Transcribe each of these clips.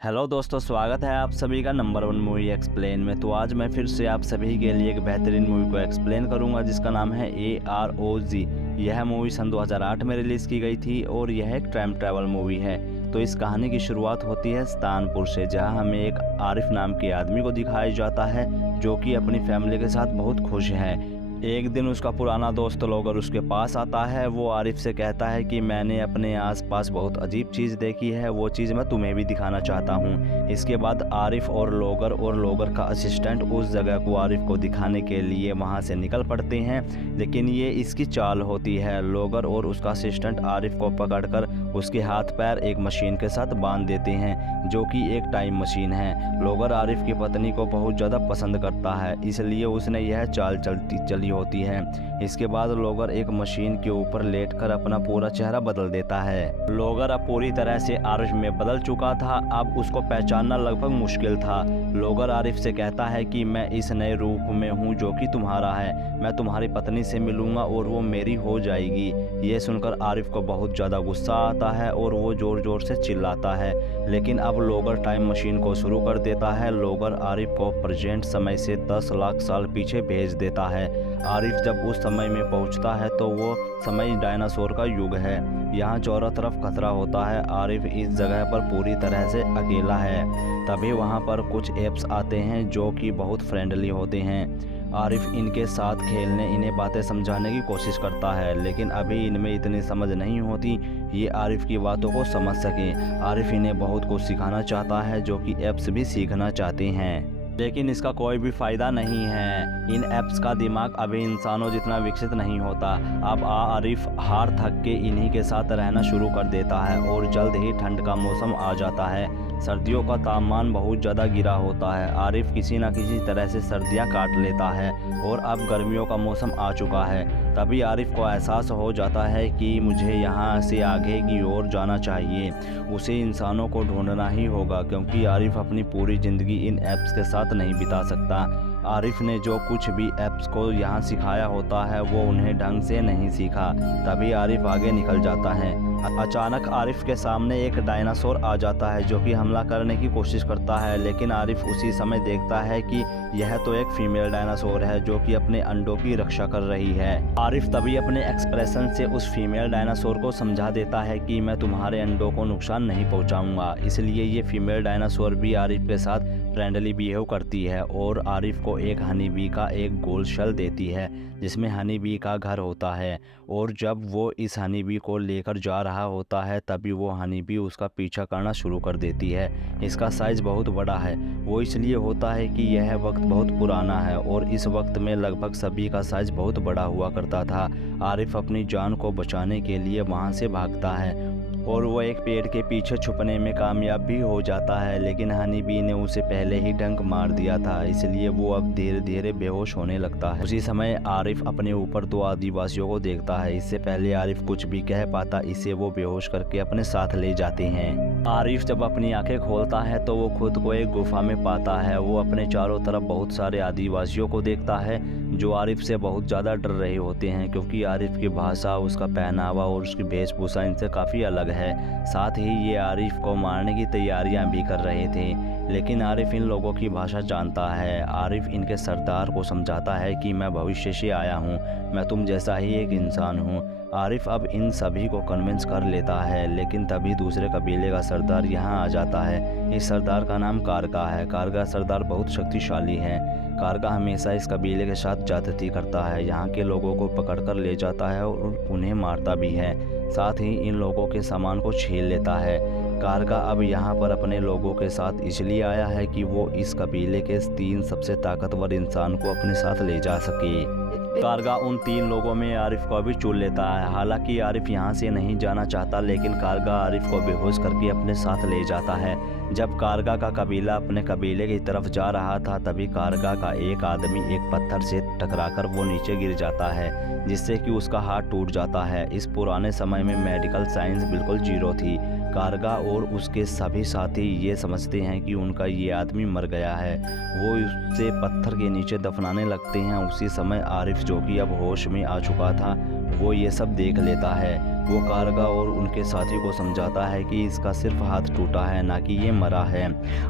Hello दोस्तों, स्वागत है आप सभी का नंबर वन मूवी एक्सप्लेन में। तो आज मैं फिर से आप सभी के लिए एक बेहतरीन मूवी को एक्सप्लेन करूंगा जिसका नाम है AROZ। यह मूवी सन 2008 में रिलीज़ की गई थी और यह एक टाइम ट्रैवल मूवी है। तो इस कहानी की शुरुआत होती है स्थानपुर से, जहां हमें एक आरिफ नाम के आदमी को दिखाया जाता है जो कि अपनी फैमिली के साथ बहुत खुश है। एक दिन उसका पुराना दोस्त लोगर उसके पास आता है। वो आरिफ से कहता है कि मैंने अपने आसपास बहुत अजीब चीज़ देखी है, वो चीज़ मैं तुम्हें भी दिखाना चाहता हूँ। इसके बाद आरिफ और लोगर का असिस्टेंट उस जगह को आरिफ को दिखाने के लिए वहाँ से निकल पड़ते हैं, लेकिन ये इसकी चाल होती है। लोगर और उसका असिस्टेंट आरिफ को पकड़कर उसके हाथ पैर एक मशीन के साथ बांध देते हैं जो कि एक टाइम मशीन है। लोगर आरिफ की पत्नी को बहुत ज़्यादा पसंद करता है, इसलिए उसने यह चाल चली होती है। इसके बाद लोगर एक मशीन के ऊपर लेटकर अपना पूरा चेहरा बदल देता है। लोगर अब पूरी तरह से आरिफ में बदल चुका था, अब उसको पहचानना लगभग मुश्किल था। लोगर आरिफ से कहता है कि मैं इस नए रूप में हूँ जो कि तुम्हारा है। मैं तुम्हारी पत्नी से मिलूंगा और वो मेरी हो जाएगी। ये सुनकर आरिफ को बहुत ज़्यादा गुस्सा आता है और वो ज़ोर ज़ोर से चिल्लाता है, लेकिन अब लोगर टाइम मशीन को शुरू कर देता है। लोगर आरिफ को प्रेजेंट समय से 10 लाख साल पीछे भेज देता है। आरिफ जब उस समय में पहुंचता है तो वो समय डायनासोर का युग है। यहाँ चारों तरफ खतरा होता है। आरिफ इस जगह पर पूरी तरह से अकेला है। तभी वहाँ पर कुछ एप्स आते हैं जो कि बहुत फ्रेंडली होते हैं। आरिफ इनके साथ खेलने, इन्हें बातें समझाने की कोशिश करता है, लेकिन अभी इनमें इतनी समझ नहीं होती ये आरिफ की बातों को समझ सकें। आरिफ इन्हें बहुत कुछ सिखाना चाहता है जो कि एप्स भी सीखना चाहते हैं, लेकिन इसका कोई भी फ़ायदा नहीं है। इन ऐप्स का दिमाग अभी इंसानों जितना विकसित नहीं होता। अब आरिफ हार थक के इन्हीं के साथ रहना शुरू कर देता है और जल्द ही ठंड का मौसम आ जाता है। सर्दियों का तापमान बहुत ज़्यादा गिरा होता है। आरिफ किसी न किसी तरह से सर्दियां काट लेता है और अब गर्मियों का मौसम आ चुका है। तभी आरिफ को एहसास हो जाता है कि मुझे यहाँ से आगे की ओर जाना चाहिए। उसे इंसानों को ढूंढना ही होगा, क्योंकि आरिफ अपनी पूरी ज़िंदगी इन ऐप्स के साथ नहीं बिता सकता। आरिफ ने जो कुछ भी ऐप्स को यहाँ सिखाया होता है वो उन्हें ढंग से नहीं सीखा। तभी आरिफ आगे निकल जाता है। अचानक आरिफ के सामने एक डायनासोर आ जाता है जो कि हमला करने की कोशिश करता है, लेकिन आरिफ उसी समय देखता है कि यह तो एक फीमेल डायनासोर है जो कि अपने अंडों की रक्षा कर रही है। आरिफ तभी अपने एक्सप्रेशन से उस फीमेल डायनासोर को समझा देता है कि मैं तुम्हारे अंडों को नुकसान नहीं पहुंचाऊंगा। इसलिए ये फीमेल डायनासोर भी आरिफ के साथ फ्रेंडली बिहेव करती है और आरिफ को एक हनी बी का एक गोल शेल देती है जिसमें हनी बी का घर होता है। और जब वो इस हनी बी को लेकर जा रहा होता है तभी वो हनी बी उसका पीछा करना शुरू कर देती है। इसका साइज़ बहुत बड़ा है। वो इसलिए होता है कि यह वक्त बहुत पुराना है और इस वक्त में लगभग सभी का साइज़ बहुत बड़ा हुआ करता था। आरिफ अपनी जान को बचाने के लिए वहाँ से भागता है और वो एक पेड़ के पीछे छुपने में कामयाब भी हो जाता है, लेकिन हनी बी ने उसे पहले ही डंक मार दिया था, इसलिए वो अब धीरे धीरे बेहोश होने लगता है। उसी समय आरिफ अपने ऊपर 2 आदिवासियों को देखता है। इससे पहले आरिफ कुछ भी कह पाता, इसे वो बेहोश करके अपने साथ ले जाते हैं। आरिफ जब अपनी आंखें खोलता है तो वो खुद को एक गुफा में पाता है। वो अपने चारों तरफ बहुत सारे आदिवासियों को देखता है जो आरिफ से बहुत ज़्यादा डर रहे होते हैं, क्योंकि आरिफ की भाषा, उसका पहनावा और उसकी वेशभूषा इनसे काफ़ी अलग है। साथ ही ये आरिफ को मारने की तैयारियां भी कर रहे थे, लेकिन आरिफ इन लोगों की भाषा जानता है। आरिफ इनके सरदार को समझाता है कि मैं भविष्य से आया हूँ, मैं तुम जैसा ही एक इंसान हूँ। आरिफ अब इन सभी को कन्विंस कर लेता है, लेकिन तभी दूसरे कबीले का सरदार यहाँ आ जाता है। इस सरदार का नाम कारगा है। कारगा सरदार बहुत शक्तिशाली है। कारगा हमेशा इस कबीले के साथ ज्यादती करता है, यहाँ के लोगों को पकड़कर ले जाता है और उन्हें मारता भी है। साथ ही इन लोगों के सामान को छीन लेता है। कारगा अब यहाँ पर अपने लोगों के साथ इसलिए आया है कि वो इस कबीले के 3 सबसे ताकतवर इंसान को अपने साथ ले जा सके। कारगा उन 3 लोगों में आरिफ को भी चुन लेता है। हालांकि आरिफ यहाँ से नहीं जाना चाहता, लेकिन कारगा आरिफ को बेहोश करके अपने साथ ले जाता है। जब कारगा का कबीला अपने कबीले की तरफ जा रहा था तभी कारगा का एक आदमी एक पत्थर से टकराकर वो नीचे गिर जाता है, जिससे कि उसका हाथ टूट जाता है। इस पुराने समय में मेडिकल साइंस बिल्कुल जीरो थी। कारगा और उसके सभी साथी ये समझते हैं कि उनका ये आदमी मर गया है। वो उसे पत्थर के नीचे दफनाने लगते हैं। उसी समय आरिफ, जो कि अब होश में आ चुका था, वो ये सब देख लेता है। वो कारगा और उनके साथी को समझाता है कि इसका सिर्फ हाथ टूटा है, ना कि ये मरा है।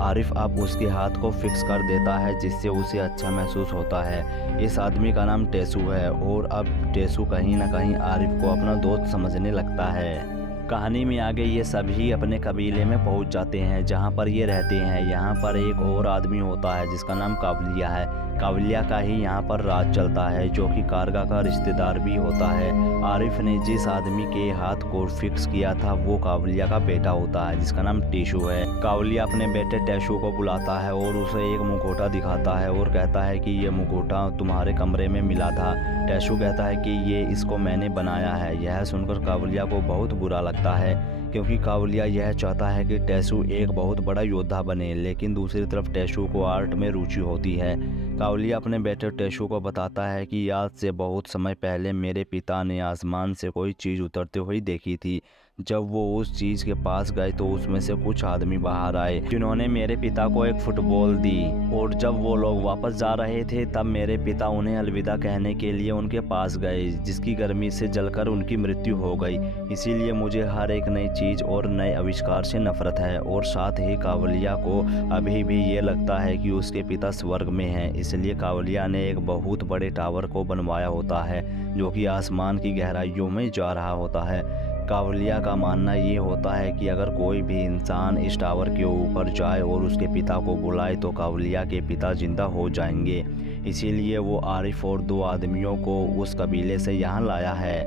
आरिफ अब उसके हाथ को फिक्स कर देता है, जिससे उसे अच्छा महसूस होता है। इस आदमी का नाम टेसू है और अब टेसू कहीं ना कहीं आरिफ को अपना दोस्त समझने लगता है। कहानी में आगे ये सभी अपने कबीले में पहुंच जाते हैं जहां पर ये रहते हैं। यहाँ पर एक और आदमी होता है जिसका नाम कावलिया है। कावलिया का ही यहाँ पर राज चलता है, जो कि कारगा का रिश्तेदार भी होता है। आरिफ ने जिस आदमी के हाथ को फिक्स किया था वो कावलिया का बेटा होता है, जिसका नाम टेशु है। कावलिया अपने बेटे टेशु को बुलाता है और उसे एक मुखौटा दिखाता है और कहता है कि ये मुखौटा तुम्हारे कमरे में मिला था। टेशु कहता है कि ये इसको मैंने बनाया है। यह सुनकर कावलिया को बहुत बुरा लगता है, क्योंकि कावलिया यह चाहता है कि टेसु एक बहुत बड़ा योद्धा बने, लेकिन दूसरी तरफ टेसु को आर्ट में रुचि होती है। कावलिया अपने बेटे टेसु को बताता है कि आज से बहुत समय पहले मेरे पिता ने आसमान से कोई चीज़ उतरते हुई देखी थी। जब वो उस चीज़ के पास गए तो उसमें से कुछ आदमी बाहर आए, जिन्होंने मेरे पिता को एक फुटबॉल दी, और जब वो लोग वापस जा रहे थे तब मेरे पिता उन्हें अलविदा कहने के लिए उनके पास गए, जिसकी गर्मी से जलकर उनकी मृत्यु हो गई। इसीलिए मुझे हर एक नई चीज़ और नए आविष्कार से नफरत है। और साथ ही कावलिया को अभी भी ये लगता है कि उसके पिता स्वर्ग में हैं। इसलिए कावलिया ने एक बहुत बड़े टावर को बनवाया होता है, जो कि आसमान की गहराइयों में जा रहा होता है। कावलिया का मानना ये होता है कि अगर कोई भी इंसान इस टावर के ऊपर जाए और उसके पिता को बुलाए तो कावलिया के पिता जिंदा हो जाएंगे। इसीलिए वो आरिफ और दो आदमियों को उस कबीले से यहाँ लाया है,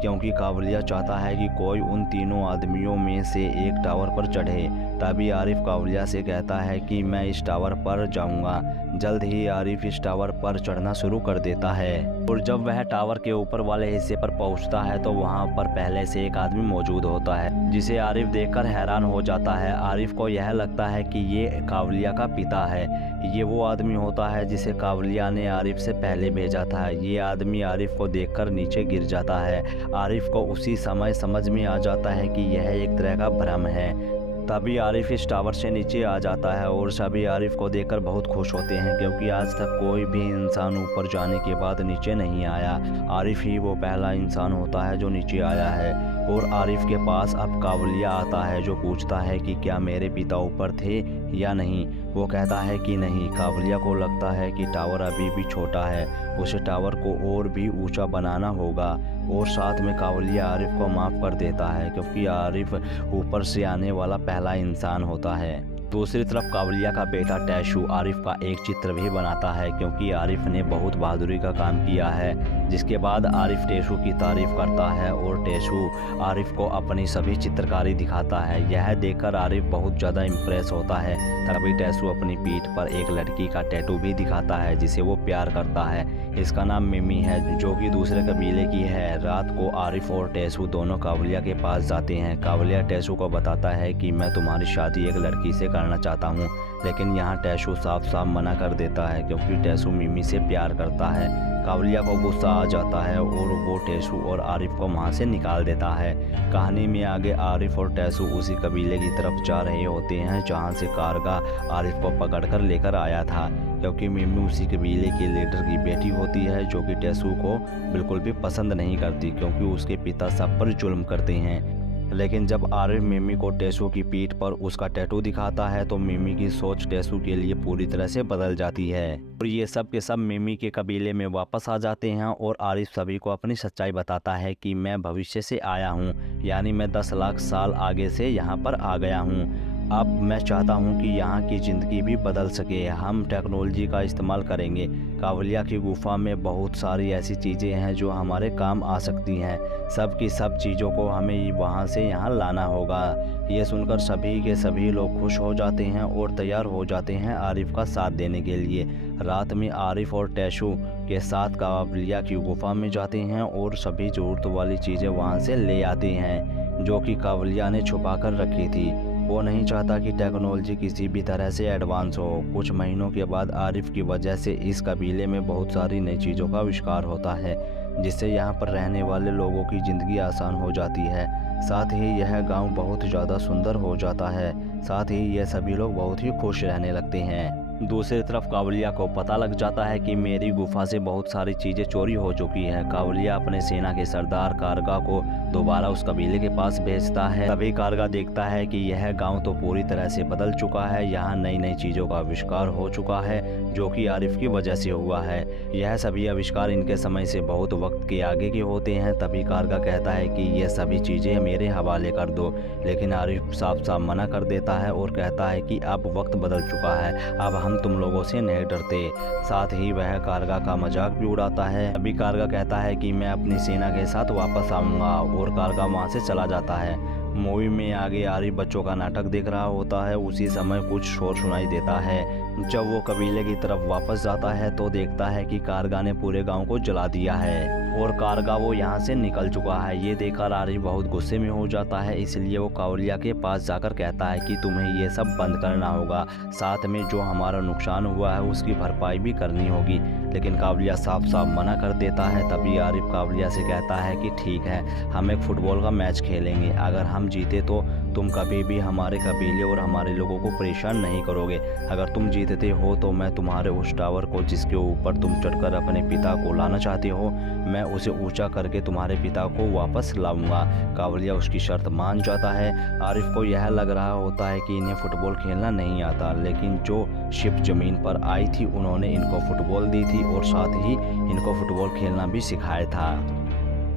क्योंकि कावलिया चाहता है कि कोई उन तीनों आदमियों में से एक टावर पर चढ़े। तभी आरिफ कावलिया से कहता है कि मैं इस टावर पर जाऊंगा। जल्द ही आरिफ इस टावर पर चढ़ना शुरू कर देता है, और जब वह टावर के ऊपर वाले हिस्से पर पहुंचता है तो वहां पर पहले से एक आदमी मौजूद होता है, जिसे आरिफ देखकर हैरान हो जाता है। आरिफ को यह लगता है कि ये कावलिया का पिता है। ये वो आदमी होता है जिसे कावलिया ने आरिफ से पहले भेजा था। ये आदमी आरिफ को देखकर नीचे गिर जाता है। आरिफ को उसी समय समझ में आ जाता है कि यह एक तरह का भ्रम है। तभी आरिफ इस टावर से नीचे आ जाता है और सभी आरिफ को देखकर बहुत खुश होते हैं, क्योंकि आज तक कोई भी इंसान ऊपर जाने के बाद नीचे नहीं आया। आरिफ ही वो पहला इंसान होता है जो नीचे आया है। और आरिफ के पास अब कावलिया आता है, जो पूछता है कि क्या मेरे पिता ऊपर थे या नहीं। वो कहता है कि नहीं। कावलिया को लगता है कि टावर अभी भी छोटा है, उसे टावर को और भी ऊंचा बनाना होगा। और साथ में कावलिया आरिफ को माफ़ कर देता है, क्योंकि आरिफ ऊपर से आने वाला पहला इंसान होता है। दूसरी तरफ कावलिया का बेटा टेशु आरिफ का एक चित्र भी बनाता है, क्योंकि आरिफ ने बहुत बहादुरी का काम किया है। जिसके बाद आरिफ टेशु की तारीफ करता है और टेशु आरिफ को अपनी सभी चित्रकारी दिखाता है। यह देखकर आरिफ बहुत ज़्यादा इम्प्रेस होता है। तभी टेशु अपनी पीठ पर एक लड़की का टैटू भी दिखाता है, जिसे वो प्यार करता है। इसका नाम मिमी है, जो कि दूसरे कबीले की है। रात को आरिफ और टेशु दोनों कावलिया के पास जाते हैं। कावलिया टेशु को बताता है कि मैं तुम्हारी शादी एक लड़की से करना चाहता हूँ, लेकिन यहाँ टेशु साफ साफ मना कर देता है, क्योंकि टेशु मिमी से प्यार करता है। कावलिया को गुस्सा आ जाता है और वो टेशु और आरिफ को वहाँ से निकाल देता है। कहानी में आगे आरिफ और टेशु उसी कबीले की तरफ जा रहे होते हैं जहाँ से कारगा आरिफ को पकड़कर लेकर आया था, क्योंकि मिमी उसी कबीले के लीडर की बेटी होती है, जो कि टेशु को बिल्कुल भी पसंद नहीं करती, क्योंकि उसके पिता सब पर जुल्म करते हैं। लेकिन जब आरिफ मिमी को टेशु की पीठ पर उसका टैटू दिखाता है तो मिमी की सोच टेशु के लिए पूरी तरह से बदल जाती है। और ये सब के सब मिमी के कबीले में वापस आ जाते हैं और आरिफ सभी को अपनी सच्चाई बताता है कि मैं भविष्य से आया हूँ, यानी मैं 10 लाख साल आगे से यहाँ पर आ गया हूँ। अब मैं चाहता हूँ कि यहाँ की ज़िंदगी भी बदल सके। हम टेक्नोलॉजी का इस्तेमाल करेंगे। कावलिया की गुफा में बहुत सारी ऐसी चीज़ें हैं जो हमारे काम आ सकती हैं। सब की सब चीज़ों को हमें वहाँ से यहाँ लाना होगा। ये सुनकर सभी के सभी लोग खुश हो जाते हैं और तैयार हो जाते हैं आरिफ का साथ देने के लिए। रात में आरिफ और टेशु के साथ कावलिया की गुफा में जाते हैं और सभी ज़रूरत वाली चीज़ें वहाँ से ले आते हैं, जो कि कावलिया ने छुपा कर रखी थी। वो नहीं चाहता कि टेक्नोलॉजी किसी भी तरह से एडवांस हो। कुछ महीनों के बाद आरिफ की वजह से इस कबीले में बहुत सारी नई चीज़ों का आविष्कार होता है। जिससे यहाँ पर रहने वाले लोगों की ज़िंदगी आसान हो जाती है। साथ ही यह गांव बहुत ज़्यादा सुंदर हो जाता है। साथ ही यह सभी लोग बहुत ही खुश रहने लगते हैं। दूसरी तरफ कावलिया को पता लग जाता है कि मेरी गुफा से बहुत सारी चीज़ें चोरी हो चुकी हैं। कावलिया अपने सेना के सरदार कारगा को दोबारा उस कबीले के पास भेजता है। तभी कारगा देखता है कि यह गांव तो पूरी तरह से बदल चुका है। यहाँ नई नई चीज़ों का आविष्कार हो चुका है, जो कि आरिफ की वजह से हुआ है। यह सभी आविष्कार इनके समय से बहुत वक्त के आगे के होते हैं। तभी कारगा कहता है कि यह सभी चीज़ें मेरे हवाले कर दो, लेकिन आरिफ साफ साफ मना कर देता है और कहता है कि अब वक्त बदल चुका है, अब हम तुम लोगों से नहीं डरते। साथ ही वह कारगा का मजाक भी उड़ाता है। अभी कारगा कहता है कि मैं अपनी सेना के साथ वापस आऊँगा और कारगा वहाँ से चला जाता है। मूवी में आगे आरिफ बच्चों का नाटक देख रहा होता है। उसी समय कुछ शोर सुनाई देता है। जब वो कबीले की तरफ वापस जाता है तो देखता है कि कारगा ने पूरे गांव को जला दिया है और कारगा वो यहाँ से निकल चुका है। ये देखकर आरिफ बहुत गुस्से में हो जाता है, इसलिए वो कावलिया के पास जाकर कहता है कि तुम्हें ये सब बंद करना होगा, साथ में जो हमारा नुकसान हुआ है उसकी भरपाई भी करनी होगी। लेकिन कावलिया साफ साफ मना कर देता है। तभी आरिफ कावलिया से कहता है कि ठीक है, हम एक फुटबॉल का मैच खेलेंगे। अगर हम जीते तो तुम कभी भी हमारे कबीले और हमारे लोगों को परेशान नहीं करोगे। अगर तुम जीतते हो तो मैं तुम्हारे उस टावर को जिसके ऊपर तुम चढ़कर अपने पिता को लाना चाहते हो, मैं उसे ऊंचा करके तुम्हारे पिता को वापस लाऊंगा। कावलिया उसकी शर्त मान जाता है। आरिफ को यह लग रहा होता है कि इन्हें फुटबॉल खेलना नहीं आता, लेकिन जो शिप ज़मीन पर आई थी उन्होंने इनको फुटबॉल दी थी और साथ ही इनको फुटबॉल खेलना भी सिखाया था।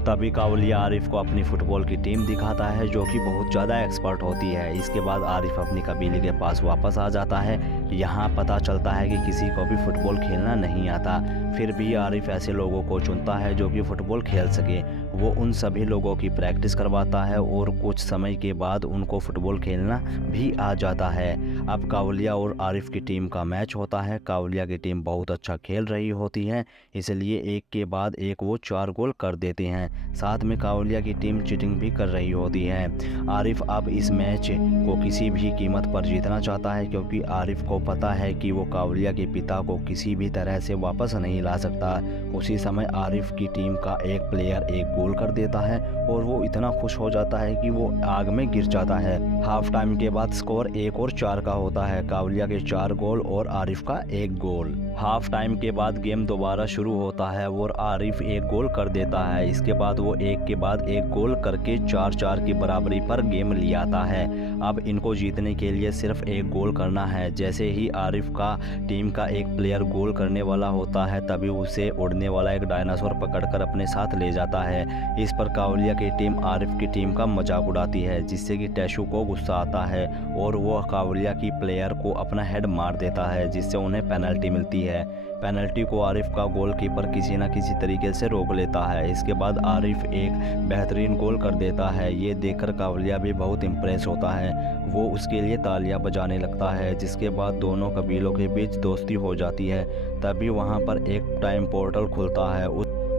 तभी कावलिया आरिफ को अपनी फ़ुटबॉल की टीम दिखाता है, जो कि बहुत ज़्यादा एक्सपर्ट होती है। इसके बाद आरिफ अपनी कबीले के पास वापस आ जाता है। यहाँ पता चलता है कि किसी को भी फुटबॉल खेलना नहीं आता। फिर भी आरिफ ऐसे लोगों को चुनता है जो कि फ़ुटबॉल खेल सके। वो उन सभी लोगों की प्रैक्टिस करवाता है और कुछ समय के बाद उनको फ़ुटबॉल खेलना भी आ जाता है। अब कावलिया और आरिफ की टीम का मैच होता है। कावलिया की टीम बहुत अच्छा खेल रही होती है, इसलिए एक के बाद एक वो 4 गोल कर देते हैं। साथ में कावलिया की टीम चीटिंग भी कर रही होती है। आरिफ अब इस मैच को किसी भी कीमत पर जीतना चाहता है, क्योंकि आरिफ को पता है कि वो कावलिया के पिता को किसी भी तरह से वापस नहीं ला सकता। उसी समय आरिफ की टीम का एक प्लेयर एक गोल कर देता है और वो इतना खुश हो जाता है कि वो आग में गिर जाता है। हाफ टाइम के बाद स्कोर 1 और 4 का होता है। कावलिया के 4 गोल और आरिफ का 1 गोल। हाफ टाइम के बाद गेम दोबारा शुरू होता है और आरिफ 1 गोल कर देता है। इसके बाद वो एक के बाद एक गोल करके 4-4 की बराबरी पर गेम ले आता है। अब इनको जीतने के लिए सिर्फ 1 गोल करना है। जैसे ही आरिफ का टीम का एक प्लेयर गोल करने वाला होता है, तभी उसे उड़ने वाला एक डायनासोर पकड़कर अपने साथ ले जाता है। इस पर कावलिया की टीम आरिफ की टीम का मजाक उड़ाती है, जिससे कि टैशू को गुस्सा आता है और वो कावलिया की प्लेयर को अपना हेड मार देता है, जिससे उन्हें पेनल्टी मिलती है। पेनल्टी को आरिफ का गोलकीपर किसी न किसी तरीके से रोक लेता है। इसके बाद आरिफ एक बेहतरीन गोल कर देता है। ये देखकर कावलिया भी बहुत इम्प्रेस होता है। वो उसके लिए तालियां बजाने लगता है, जिसके बाद दोनों कबीलों के बीच दोस्ती हो जाती है। तभी वहाँ पर एक टाइम पोर्टल खुलता है।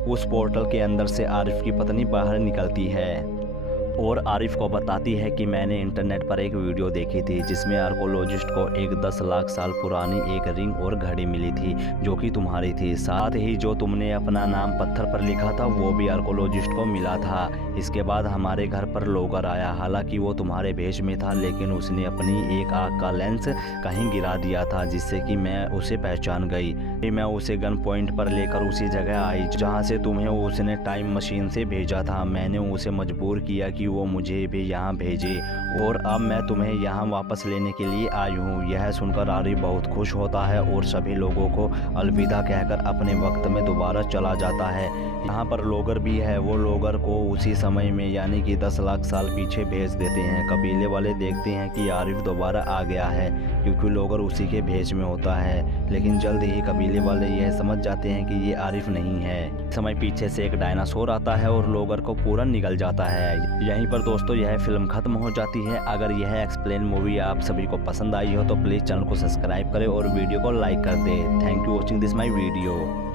उस पोर्टल के अंदर से आरिफ की पत्नी बाहर निकलती है और आरिफ को बताती है कि मैंने इंटरनेट पर एक वीडियो देखी थी, जिसमें आर्कोलॉजिस्ट को एक 10 लाख साल पुरानी एक रिंग और घड़ी मिली थी, जो कि तुम्हारी थी। साथ ही जो तुमने अपना नाम पत्थर पर लिखा था वो भी आर्कोलॉजिस्ट को मिला था। इसके बाद हमारे घर पर लोगर आया, हालांकि वो तुम्हारे भेष में था, लेकिन उसने अपनी एक आँख का लेंस कहीं गिरा दिया था, जिससे कि मैं उसे पहचान गई। मैं उसे गन पॉइंट पर लेकर उसी जगह आई जहाँ से तुम्हें उसने टाइम मशीन से भेजा था। मैंने उसे मजबूर किया कि वो मुझे भी यहाँ भेजे और अब मैं तुम्हें यहाँ वापस लेने के लिए आई हूँ। यह सुनकर आरिफ बहुत खुश होता है और सभी लोगों को अलविदा कहकर अपने वक्त में दोबारा चला जाता है। यहाँ पर लोगर भी है। वो लोगर को उसी समय में यानी कि 10 लाख साल पीछे भेज देते हैं। कबीले वाले देखते हैं कि आरिफ दोबारा आ गया है, क्योंकि लोगर उसी के भेष में होता है। लेकिन जल्द ही कबीले वाले यह समझ जाते हैं कि ये आरिफ नहीं है। समय पीछे से एक डायनासोर आता है और लोगर को पूरा निगल जाता है। यहीं पर दोस्तों यह फिल्म खत्म हो जाती है। अगर यह एक्सप्लेन मूवी आप सभी को पसंद आई हो तो प्लीज़ चैनल को सब्सक्राइब करें और वीडियो को लाइक कर दें। Thank you watching this my video.